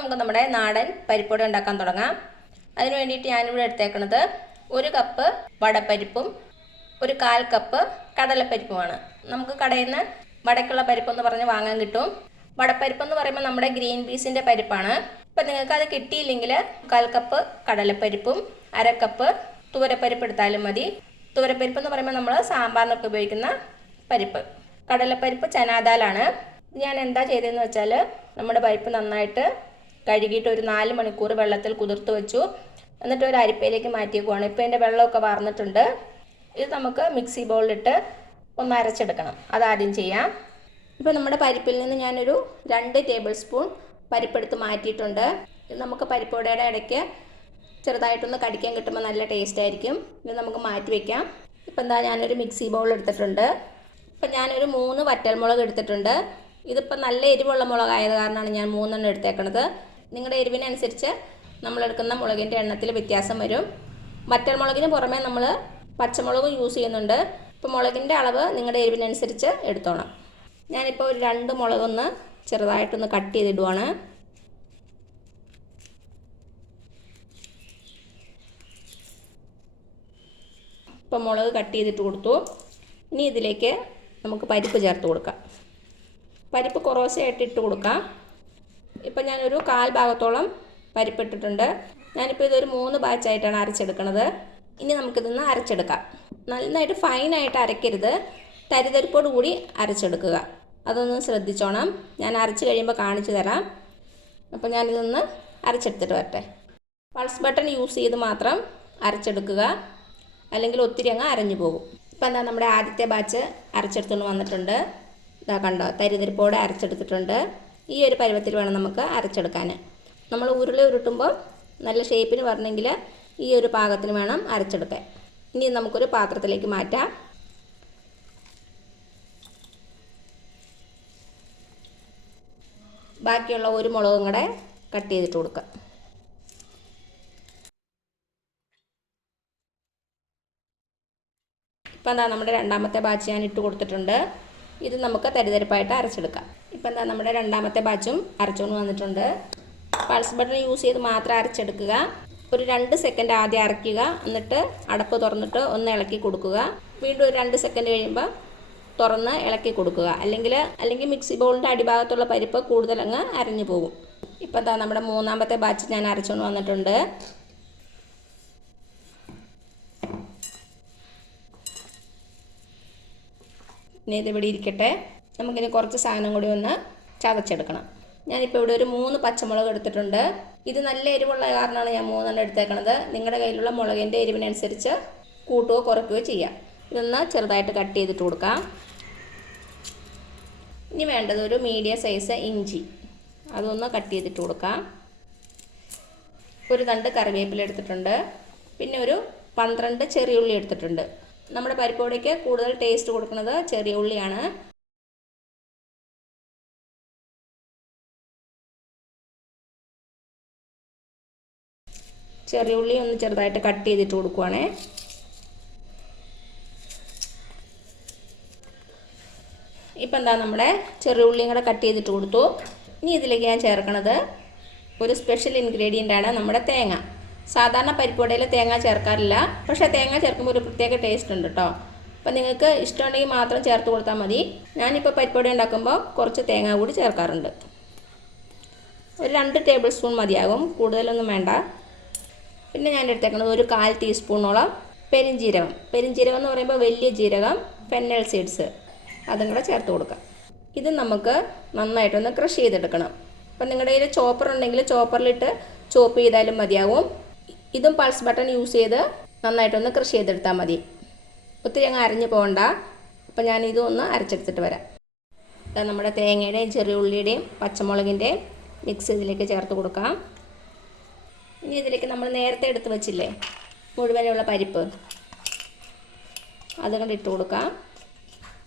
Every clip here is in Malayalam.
നമുക്ക് നമ്മുടെ നാടൻ പരിപ്പുവട ഉണ്ടാക്കാൻ തുടങ്ങാം. അതിന് വേണ്ടിയിട്ട് ഞാനിവിടെ എടുത്തേക്കുന്നത് 1 കപ്പ് വടപ്പരിപ്പും 1/4 കപ്പ് കടലപ്പരിപ്പുമാണ്. നമുക്ക് കടയിൽ നിന്ന് വടക്കുള്ള പരിപ്പെന്ന് പറഞ്ഞ് വാങ്ങാൻ കിട്ടും. വടപ്പരിപ്പെന്ന് പറയുമ്പോൾ നമ്മുടെ ഗ്രീൻ പീസിൻ്റെ പരിപ്പാണ്. ഇപ്പം നിങ്ങൾക്ക് അത് കിട്ടിയില്ലെങ്കിൽ 1/4 കപ്പ് കടലപ്പരിപ്പും 1/2 കപ്പ് തുവരപ്പരിപ്പ് എടുത്താലും മതി. തുവരപ്പരിപ്പ് എന്ന് പറയുമ്പോൾ നമ്മൾ സാമ്പാറിനൊക്കെ ഉപയോഗിക്കുന്ന പരിപ്പ്. കടലപ്പരിപ്പ് ചനാദാലാണ്. ഞാൻ എന്താ ചെയ്തതെന്ന് വെച്ചാൽ നമ്മുടെ പരിപ്പ് നന്നായിട്ട് കഴുകിയിട്ട് ഒരു 4 മണിക്കൂർ വെള്ളത്തിൽ കുതിർത്ത് വെച്ചു. എന്നിട്ട് ഒരു അരിപ്പയിലേക്ക് മാറ്റിയേക്കുവാണ്. ഇപ്പോൾ എൻ്റെ വെള്ളമൊക്കെ വാർന്നിട്ടുണ്ട്. ഇത് നമുക്ക് മിക്സി ബൗളിലിട്ട് ഒന്ന് അരച്ചെടുക്കണം. അതാദ്യം ചെയ്യാം. ഇപ്പോൾ നമ്മുടെ പരിപ്പിൽ നിന്ന് ഞാനൊരു 2 ടേബിൾ സ്പൂൺ പരിപ്പെടുത്ത് മാറ്റിയിട്ടുണ്ട്. ഇത് നമുക്ക് പരിപ്പുവടയുടെ ഇടയ്ക്ക് ചെറുതായിട്ടൊന്ന് കടിക്കാൻ കിട്ടുമ്പോൾ നല്ല ടേസ്റ്റ് ആയിരിക്കും. ഇത് നമുക്ക് മാറ്റി വയ്ക്കാം. ഇപ്പം എന്താ ഞാനൊരു മിക്സി ബൗൾ എടുത്തിട്ടുണ്ട്. ഇപ്പം ഞാനൊരു 3 വറ്റൽമുളക് എടുത്തിട്ടുണ്ട്. ഇതിപ്പോൾ നല്ല എരിവുള്ള മുളകായത് കാരണമാണ് ഞാൻ 3 എണ്ണം എടുത്തേക്കണത്. നിങ്ങളുടെ എരിവിനനുസരിച്ച് നമ്മളെടുക്കുന്ന മുളകിൻ്റെ എണ്ണത്തിൽ വ്യത്യാസം വരും. വറ്റൽമുളകിന് പുറമെ നമ്മൾ പച്ചമുളക് യൂസ് ചെയ്യുന്നുണ്ട്. ഇപ്പോൾ മുളകിൻ്റെ അളവ് നിങ്ങളുടെ എരിവിനനുസരിച്ച് എടുത്തോണം. ഞാനിപ്പോൾ ഒരു 2 മുളകൊന്ന് ചെറുതായിട്ടൊന്ന് കട്ട് ചെയ്തിടുവാണ്. ഇപ്പോൾ മുളക് കട്ട് ചെയ്തിട്ട് കൊടുത്തു. ഇനി ഇതിലേക്ക് നമുക്ക് പരിപ്പ് ചേർത്ത് കൊടുക്കാം. പരിപ്പ് കുറേശ്ശെയായിട്ട് ഇട്ട് കൊടുക്കാം. ഇപ്പം ഞാനൊരു 1/4 ഭാഗത്തോളം പരിപ്പ് ഇട്ടിട്ടുണ്ട്. ഞാനിപ്പോൾ ഇതൊരു 3 ബാച്ചായിട്ടാണ് അരച്ചെടുക്കുന്നത്. ഇനി നമുക്കിതൊന്ന് അരച്ചെടുക്കാം. നന്നായിട്ട് ഫൈനായിട്ട് അരയ്ക്കരുത്, തരിതരിപ്പോട് കൂടി അരച്ചെടുക്കുക. അതൊന്ന് ശ്രദ്ധിച്ചോണം. ഞാൻ അരച്ച് കഴിയുമ്പോൾ കാണിച്ചു തരാം. അപ്പോൾ ഞാനിതൊന്ന് അരച്ചെടുത്തിട്ട് വരട്ടെ. പൾസ് ബട്ടൺ യൂസ് ചെയ്ത് മാത്രം അരച്ചെടുക്കുക, അല്ലെങ്കിൽ ഒത്തിരി അങ്ങ് അരഞ്ഞു പോകും. ഇപ്പം എന്താ നമ്മുടെ ആദ്യത്തെ ബാച്ച് അരച്ചെടുത്തുകൊണ്ട് വന്നിട്ടുണ്ട്. ഇതാ കണ്ടോ, തരിതരിപ്പോടെ അരച്ചെടുത്തിട്ടുണ്ട്. ഈ ഒരു പരുവത്തിൽ വേണം നമുക്ക് അരച്ചെടുക്കാൻ. നമ്മൾ ഉരുള ഉരുട്ടുമ്പോൾ നല്ല ഷേപ്പിന് വരണമെങ്കിൽ ഈ ഒരു പാകത്തിന് വേണം അരച്ചെടുക്കാൻ. ഇനി നമുക്കൊരു പാത്രത്തിലേക്ക് മാറ്റാം. ബാക്കിയുള്ള ഒരു മുളകും കൂടെ കട്ട് ചെയ്തിട്ട് കൊടുക്കാം. ഇപ്പം എന്താ നമ്മുടെ രണ്ടാമത്തെ ബാച്ച് ഞാൻ ഇട്ട് കൊടുത്തിട്ടുണ്ട്. ഇത് നമുക്ക് തരിതരിപ്പായിട്ട് അരച്ചെടുക്കാം. ഇപ്പം എന്താ നമ്മുടെ രണ്ടാമത്തെ ബാച്ചും അരച്ചുകൊണ്ട് വന്നിട്ടുണ്ട്. പൾസ് ബട്ടൺ യൂസ് ചെയ്ത് മാത്രം അരച്ചെടുക്കുക. ഒരു 2 സെക്കൻഡ് ആദ്യം അരയ്ക്കുക, എന്നിട്ട് അടപ്പ് തുറന്നിട്ട് ഒന്ന് ഇളക്കി കൊടുക്കുക. വീണ്ടും ഒരു 2 സെക്കൻഡ് കഴിയുമ്പോൾ തുറന്ന് ഇളക്കി കൊടുക്കുക. അല്ലെങ്കിൽ മിക്സി ബൗളിൻ്റെ അടിഭാഗത്തുള്ള പരിപ്പ് കൂടുതലങ്ങ് അരഞ്ഞു പോകും. ഇപ്പം എന്താ നമ്മുടെ മൂന്നാമത്തെ ബാച്ച് ഞാൻ അരച്ചുകൊണ്ട് വന്നിട്ടുണ്ട്. ഇനി ഇതിവിടെ ഇരിക്കട്ടെ. നമുക്കിനി കുറച്ച് സാധനം കൂടി ഒന്ന് ചതച്ചെടുക്കണം. ഞാനിപ്പോൾ ഇവിടെ ഒരു 3 പച്ചമുളക് എടുത്തിട്ടുണ്ട്. ഇത് നല്ല എരിവുള്ള കാരണമാണ് ഞാൻ 3 എണ്ണം എടുത്തേക്കണത്. നിങ്ങളുടെ കയ്യിലുള്ള മുളകിൻ്റെ എരിവിനനുസരിച്ച് കൂട്ടുകയോ കുറയ്ക്കുകയോ ചെയ്യാം. ഇതൊന്ന് ചെറുതായിട്ട് കട്ട് ചെയ്തിട്ട് കൊടുക്കാം. ഇനി വേണ്ടത് ഒരു മീഡിയം സൈസ് ഇഞ്ചി, അതൊന്ന് കട്ട് ചെയ്തിട്ട് കൊടുക്കാം. ഒരു തണ്ട് കറിവേപ്പില എടുത്തിട്ടുണ്ട്. പിന്നെ ഒരു 12 ചെറിയ ഉള്ളി എടുത്തിട്ടുണ്ട്. നമ്മുടെ പരിപ്പുവടയ്ക്ക് കൂടുതൽ ടേസ്റ്റ് കൊടുക്കുന്നത് ചെറിയ ഉള്ളിയാണ്. ചെറിയ ഉള്ളി ഒന്ന് ചെറുതായിട്ട് കട്ട് ചെയ്തിട്ട് കൊടുക്കുവാണേ. ഇപ്പം എന്താ നമ്മുടെ ചെറിയ ഉള്ളിയും കൂടെ കട്ട് ചെയ്തിട്ട് കൊടുത്തു. ഇനി ഇതിലേക്ക് ഞാൻ ചേർക്കണത് ഒരു സ്പെഷ്യൽ ഇൻഗ്രീഡിയൻ്റ് ആണ് നമ്മുടെ തേങ്ങ. സാധാരണ പരിപ്പുവടയിൽ തേങ്ങ ചേർക്കാറില്ല, പക്ഷേ തേങ്ങ ചേർക്കുമ്പോൾ ഒരു പ്രത്യേക ടേസ്റ്റ് ഉണ്ട് കേട്ടോ. അപ്പം നിങ്ങൾക്ക് ഇഷ്ടമുണ്ടെങ്കിൽ മാത്രം ചേർത്ത് കൊടുത്താൽ മതി. ഞാനിപ്പോൾ പരിപ്പുവട ഉണ്ടാക്കുമ്പോൾ കുറച്ച് തേങ്ങ കൂടി ചേർക്കാറുണ്ട്. ഒരു 2 ടേബിൾ സ്പൂൺ മതിയാകും, കൂടുതലൊന്നും വേണ്ട. പിന്നെ ഞാൻ എടുത്തേക്കുന്നത് ഒരു 1/4 ടീസ്പൂണോളം പെരിഞ്ജീരകം. പെരിഞ്ജീരകം എന്ന് പറയുമ്പോൾ വലിയ ജീരകം, ഫെന്നൽ സീഡ്സ്, അതും കൂടെ ചേർത്ത് കൊടുക്കാം. ഇത് നമുക്ക് നന്നായിട്ടൊന്ന് ക്രഷ് ചെയ്തെടുക്കണം. അപ്പം നിങ്ങളുടെ കയ്യിൽ ചോപ്പർ ഉണ്ടെങ്കിൽ ചോപ്പറിലിട്ട് ചോപ്പ് ചെയ്താലും മതിയാവും. ഇതും പൾസ് ബട്ടൺ യൂസ് ചെയ്ത് നന്നായിട്ടൊന്ന് ക്രഷ് ചെയ്തെടുത്താൽ മതി. ഒത്തിരി അങ്ങ് അരഞ്ഞു പോകണ്ട. അപ്പം ഞാനിതും ഒന്ന് അരച്ചെടുത്തിട്ട് വരാം. നമ്മുടെ തേങ്ങയുടെയും ചെറിയ ഉള്ളിയുടെയും പച്ചമുളകിൻ്റെയും മിക്സ് ഇതിലേക്ക് ചേർത്ത് കൊടുക്കാം. ഇനി ഇതിലേക്ക് നമ്മൾ നേരത്തെ എടുത്ത് വെച്ചില്ലേ മുഴുവനുള്ള പരിപ്പ്, അതും കൂടെ ഇട്ട് കൊടുക്കാം.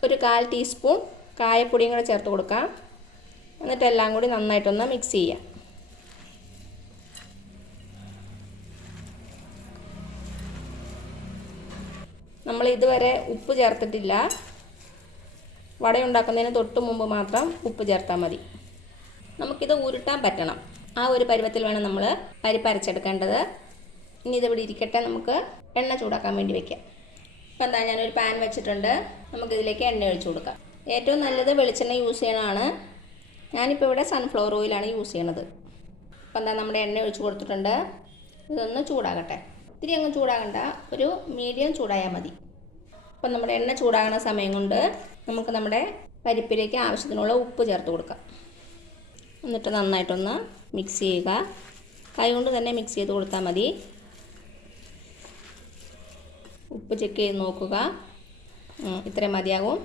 ഒരു 1/4 ടീസ്പൂൺ കായപ്പൊടിയും കൂടെ ചേർത്ത് കൊടുക്കാം. എന്നിട്ട് എല്ലാം കൂടി നന്നായിട്ടൊന്ന് മിക്സ് ചെയ്യാം. നമ്മൾ ഇതുവരെ ഉപ്പ് ചേർത്തിട്ടില്ല. വട ഉണ്ടാക്കുന്നതിന് തൊട്ട് മുമ്പ് മാത്രം ഉപ്പ് ചേർത്താൽ മതി. നമുക്കിത് ഉരുട്ടാൻ പറ്റണം. ആ ഒരു പരുവത്തിൽ വേണം നമ്മൾ പരിപ്പ് അരച്ചെടുക്കേണ്ടത്. ഇനി ഇതിവിടെ ഇരിക്കട്ടെ, നമുക്ക് എണ്ണ ചൂടാക്കാൻ വേണ്ടി വെക്കാം. ഇപ്പം എന്താ, ഞാനൊരു പാൻ വെച്ചിട്ടുണ്ട്. നമുക്കിതിലേക്ക് എണ്ണ ഒഴിച്ചു കൊടുക്കാം. ഏറ്റവും നല്ലത് വെളിച്ചെണ്ണ യൂസ് ചെയ്യണതാണ്. ഞാനിപ്പോൾ ഇവിടെ സൺഫ്ലവർ ഓയിലാണ് യൂസ് ചെയ്യണത്. അപ്പം എന്താ, നമ്മുടെ എണ്ണ ഒഴിച്ചു കൊടുത്തിട്ടുണ്ട്. ഇതൊന്ന് ചൂടാകട്ടെ. ഇത്തിരി അങ്ങ് ചൂടാകണ്ട, ഒരു മീഡിയം ചൂടായാൽ മതി. അപ്പം നമ്മുടെ എണ്ണ ചൂടാകുന്ന സമയം കൊണ്ട് നമുക്ക് നമ്മുടെ പരിപ്പിലേക്ക് ആവശ്യത്തിനുള്ള ഉപ്പ് ചേർത്ത് കൊടുക്കാം. എന്നിട്ട് നന്നായിട്ടൊന്ന് മിക്സ് ചെയ്യുക. കൈ കൊണ്ട് തന്നെ മിക്സ് ചെയ്ത് കൊടുത്താൽ മതി. ഉപ്പ് ചെക്ക് ചെയ്ത് നോക്കുക. ഇത്രയും മതിയാകും.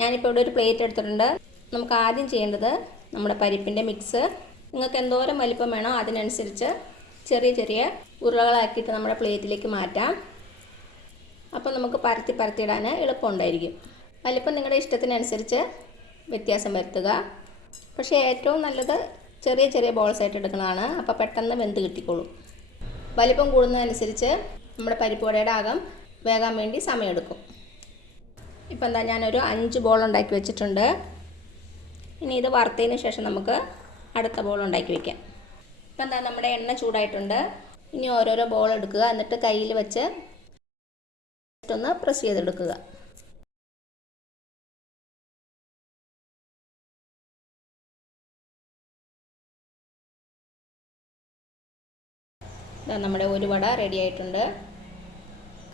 ഞാനിപ്പോൾ ഇവിടെ ഒരു പ്ലേറ്റ് എടുത്തിട്ടുണ്ട്. നമുക്ക് ആദ്യം ചെയ്യേണ്ടത് നമ്മുടെ പരിപ്പിൻ്റെ മിക്സ്, നിങ്ങൾക്ക് എന്തോരം വലിപ്പം വേണോ അതിനനുസരിച്ച് ചെറിയ ചെറിയ ഉരുളകളാക്കിയിട്ട് നമ്മുടെ പ്ലേറ്റിലേക്ക് മാറ്റാം. അപ്പോൾ നമുക്ക് പരത്തി പരത്തിയിടാൻ എളുപ്പമുണ്ടായിരിക്കും. വലിപ്പം നിങ്ങളുടെ ഇഷ്ടത്തിനനുസരിച്ച് വ്യത്യാസം വരുത്തുക. പക്ഷേ ഏറ്റവും നല്ലത് ചെറിയ ചെറിയ ബോൾസ് ആയിട്ട് എടുക്കുന്നതാണ്. അപ്പോൾ പെട്ടെന്ന് വെന്ത് കിട്ടിക്കോളും. വലിപ്പം കൂടുന്നതനുസരിച്ച് നമ്മുടെ പരിപ്പ് വടയുടെ അകം വേകാൻ വേണ്ടി സമയമെടുക്കും. ഇപ്പം എന്താ, ഞാനൊരു 5 ബോൾ ഉണ്ടാക്കി വെച്ചിട്ടുണ്ട്. ഇനി ഇത് വറുത്തതിന് ശേഷം നമുക്ക് അടുത്ത ബോൾ ഉണ്ടാക്കി വയ്ക്കാം. ഇപ്പം എന്താ, നമ്മുടെ എണ്ണ ചൂടായിട്ടുണ്ട്. ഇനി ഓരോരോ ബോൾ എടുക്കുക. എന്നിട്ട് കയ്യിൽ വെച്ച് ഒന്ന് പ്രസ് ചെയ്തെടുക്കുക. നമ്മുടെ ഒരു വട റെഡി ആയിട്ടുണ്ട്.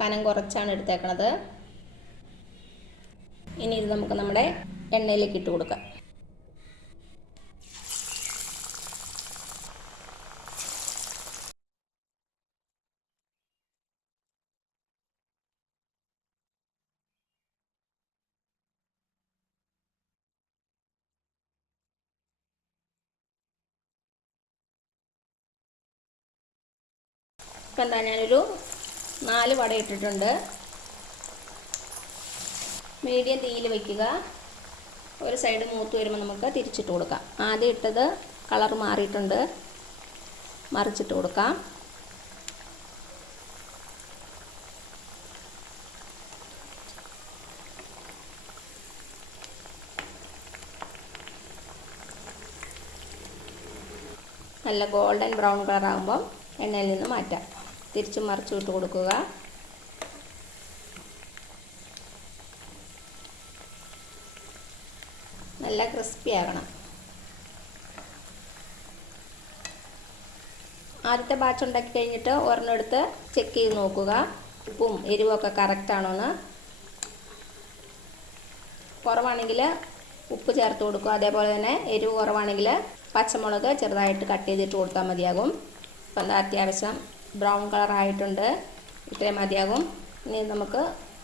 കനം കുറച്ചാണ് എടുത്തേക്കണത്. ഇനി ഇത് നമുക്ക് നമ്മുടെ എണ്ണയിലേക്ക് ഇട്ട് കൊടുക്കാം. ഇപ്പം എന്താ, ഞാനൊരു 4 വട ഇട്ടിട്ടുണ്ട്. മീഡിയം തീയിൽ വയ്ക്കുക. ഒരു സൈഡ് മൂത്ത് വരുമ്പോൾ നമുക്ക് തിരിച്ചിട്ട് കൊടുക്കാം. ആദ്യം ഇട്ടത് കളർ മാറിയിട്ടുണ്ട്, മറിച്ചിട്ട് കൊടുക്കാം. നല്ല ഗോൾഡൻ ബ്രൗൺ കളർ ആകുമ്പം എണ്ണയിൽ നിന്ന് മാറ്റാം. തിരിച്ചും മറിച്ചും ഇട്ട് കൊടുക്കുക. നല്ല ക്രിസ്പി ആകണം. ആദ്യത്തെ ബാച്ച് ഉണ്ടാക്കി കഴിഞ്ഞിട്ട് ഒരെണ്ണം എടുത്ത് ചെക്ക് ചെയ്ത് നോക്കുക. ഉപ്പും എരിവൊക്കെ കറക്റ്റാണോ എന്ന്. കുറവാണെങ്കിൽ ഉപ്പ് ചേർത്ത് കൊടുക്കുക. അതേപോലെ തന്നെ എരിവ് കുറവാണെങ്കിൽ പച്ചമുളക് ചെറുതായിട്ട് കട്ട് ചെയ്തിട്ട് കൊടുത്താൽ മതിയാകും. അപ്പം എന്താ, അത്യാവശ്യം ബ്രൗൺ കളർ ആയിട്ടുണ്ട്. ഇത്രയും മതിയാകും. ഇനി നമുക്ക്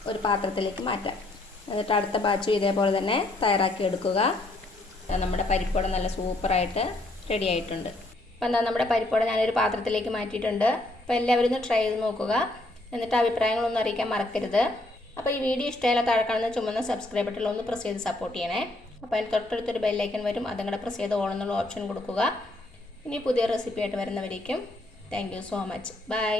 ഒരു പാത്രത്തിലേക്ക് മാറ്റാം. എന്നിട്ട് അടുത്ത ബാച്ചും ഇതേപോലെ തന്നെ തയ്യാറാക്കി എടുക്കുക. നമ്മുടെ പരിപ്പുവട നല്ല സൂപ്പറായിട്ട് റെഡി ആയിട്ടുണ്ട്. അപ്പോൾ എന്താ, നമ്മുടെ പരിപ്പുവട ഞാനൊരു പാത്രത്തിലേക്ക് മാറ്റിയിട്ടുണ്ട്. അപ്പോൾ എല്ലാവരും ഒന്ന് ട്രൈ ചെയ്ത് നോക്കുക. എന്നിട്ട് അഭിപ്രായങ്ങളൊന്നും അറിയിക്കാൻ മറക്കരുത്. അപ്പോൾ ഈ വീഡിയോ ഇഷ്ടമായാലും താഴെ കാണുന്ന ചുമന്ന സബ്സ്ക്രൈബ് ബട്ടണിൽ ഒന്ന് പ്രസ് ചെയ്ത് സപ്പോർട്ട് ചെയ്യണേ. അപ്പോൾ അതിന് തൊട്ടടുത്തൊരു ബെല്ലൈക്കൺ വരും. അതും കൂടെ പ്രസ് ചെയ്ത് ഓൾ എന്നുള്ള ഓപ്ഷൻ കൊടുക്കുക. ഇനി പുതിയ റെസിപ്പി ആയിട്ട് വരുന്നവരേക്കും thank you so much. By.